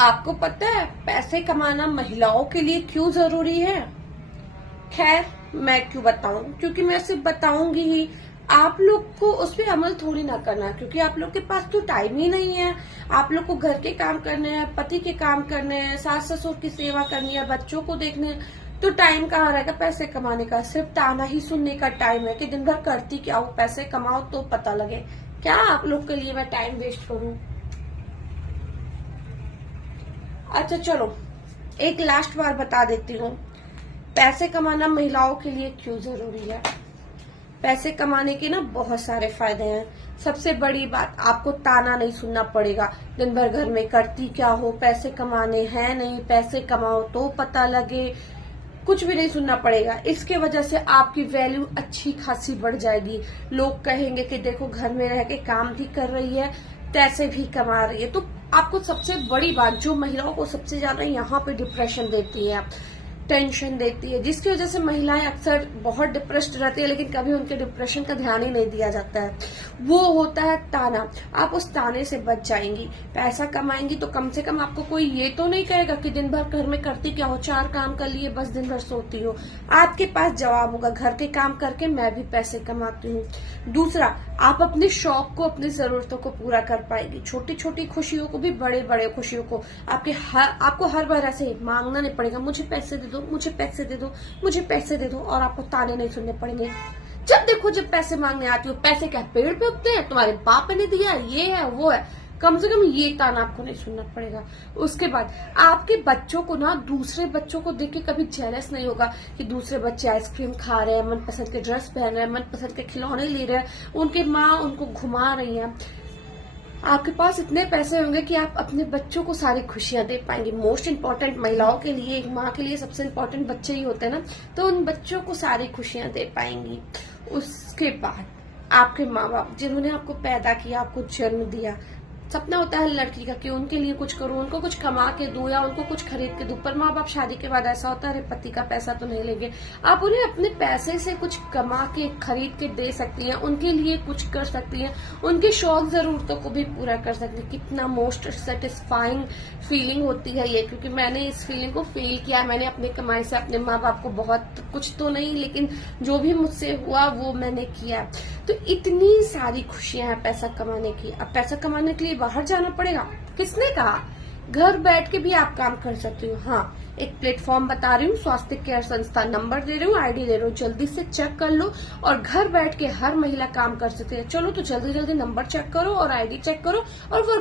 आपको पता है पैसे कमाना महिलाओं के लिए क्यों जरूरी है? खैर, मैं क्यों बताऊं, क्योंकि मैं सिर्फ बताऊंगी ही, आप लोग को उस पर अमल थोड़ी ना करना, क्योंकि आप लोग के पास तो टाइम ही नहीं है। आप लोग को घर के काम करने हैं, पति के काम करने हैं, सास ससुर की सेवा करनी है, बच्चों को देखने हैं, तो टाइम कहाँ रहेगा पैसे कमाने का? सिर्फ ताना ही सुनने का टाइम है कि दिन भर करती क्या हो, पैसे कमाओ तो पता लगे। क्या आप लोग के लिए मैं टाइम वेस्ट करूं? अच्छा चलो, एक लास्ट बार बता देती हूँ, पैसे कमाना महिलाओं के लिए क्यों जरूरी है। पैसे कमाने के ना बहुत सारे फायदे हैं। सबसे बड़ी बात, आपको ताना नहीं सुनना पड़ेगा दिन भर घर में करती क्या हो, पैसे कमाने हैं नहीं, पैसे कमाओ तो पता लगे, कुछ भी नहीं सुनना पड़ेगा। इसके वजह से आपकी वैल्यू अच्छी खासी बढ़ जाएगी। लोग कहेंगे कि देखो घर में रह के काम भी कर रही है, पैसे भी कमा रही है। तो आपको सबसे बड़ी बात जो महिलाओं को सबसे ज्यादा यहाँ पे डिप्रेशन देती है, टेंशन देती है, जिसकी वजह से महिलाएं अक्सर बहुत डिप्रेस्ड रहती है, लेकिन कभी उनके डिप्रेशन का ध्यान ही नहीं दिया जाता है, वो होता है ताना। आप उस ताने से बच जाएंगी। पैसा कमाएंगी तो कम से कम आपको कोई ये तो नहीं कहेगा कि दिन भर घर में करती क्या हो, 4 काम कर लिए बस दिन भर सोती हो। आपके पास जवाब होगा, घर के काम करके मैं भी पैसे कमाती हूँ। दूसरा, आप अपने शौक को, अपनी जरूरतों को पूरा कर पाएगी। छोटी छोटी खुशियों को भी, बड़े बड़े खुशियों को आपको हर बार ऐसे मांगना नहीं पड़ेगा, मुझे पैसे दे दो, मुझे पैसे दे दो, मुझे पैसे दे दो, और आपको ताने नहीं सुनने पड़ेंगे। जब देखो जब पैसे मांगने आती हो, पैसे क्या पेड़ पे उगते हैं, तुम्हारे बाप ने दिया, ये है वो है, कम से कम ये ताना आपको नहीं सुनना पड़ेगा। उसके बाद आपके बच्चों को ना दूसरे बच्चों को देख के कभी जेलस नहीं होगा कि दूसरे बच्चे आइसक्रीम खा रहे हैं, मनपसंद के ड्रेस पहन रहे हैं, मनपसंद के खिलौने ले रहे हैं, उनके माँ उनको घुमा रही है। आपके पास इतने पैसे होंगे कि आप अपने बच्चों को सारी खुशियां दे पाएंगे। मोस्ट इम्पोर्टेंट महिलाओं के लिए, एक माँ के लिए सबसे इम्पोर्टेंट बच्चे ही होते हैं ना, तो उन बच्चों को सारी खुशियां दे पाएंगी। उसके बाद आपके माँ बाप जिन्होंने आपको पैदा किया, आपको जन्म दिया, सपना होता है लड़की का कि उनके लिए कुछ करूं, उनको कुछ कमा के दूं या उनको कुछ खरीद के दूं, पर माँ बाप शादी के बाद ऐसा होता है, अरे पति का पैसा तो नहीं लेंगे। आप उन्हें अपने पैसे से कुछ कमा के खरीद के दे सकती हैं, उनके लिए कुछ कर सकती हैं, उनके शौक जरूरतों को भी पूरा कर सकती हैं। कितना मोस्ट सेटिस्फाइंग फीलिंग होती है ये, क्योंकि मैंने इस फीलिंग को फील किया। मैंने अपने कमाई से अपने माँ बाप को बहुत कुछ तो नहीं, लेकिन जो भी मुझसे हुआ वो मैंने किया। तो इतनी सारी खुशियां हैं पैसा कमाने की। अब पैसा कमाने के लिए बाहर जाना पड़ेगा, किसने कहा? घर बैठ के भी आप काम कर सकते हो। हाँ, एक प्लेटफॉर्म बता रही हूँ, स्वास्थ्य केयर संस्था, नंबर दे रही हूँ, आईडी दे रही हूँ, जल्दी से चेक कर लो। और घर बैठ के हर महिला काम कर सकती है। चलो तो जल्दी जल्दी नंबर चेक करो और आईडी चेक करो और वर्क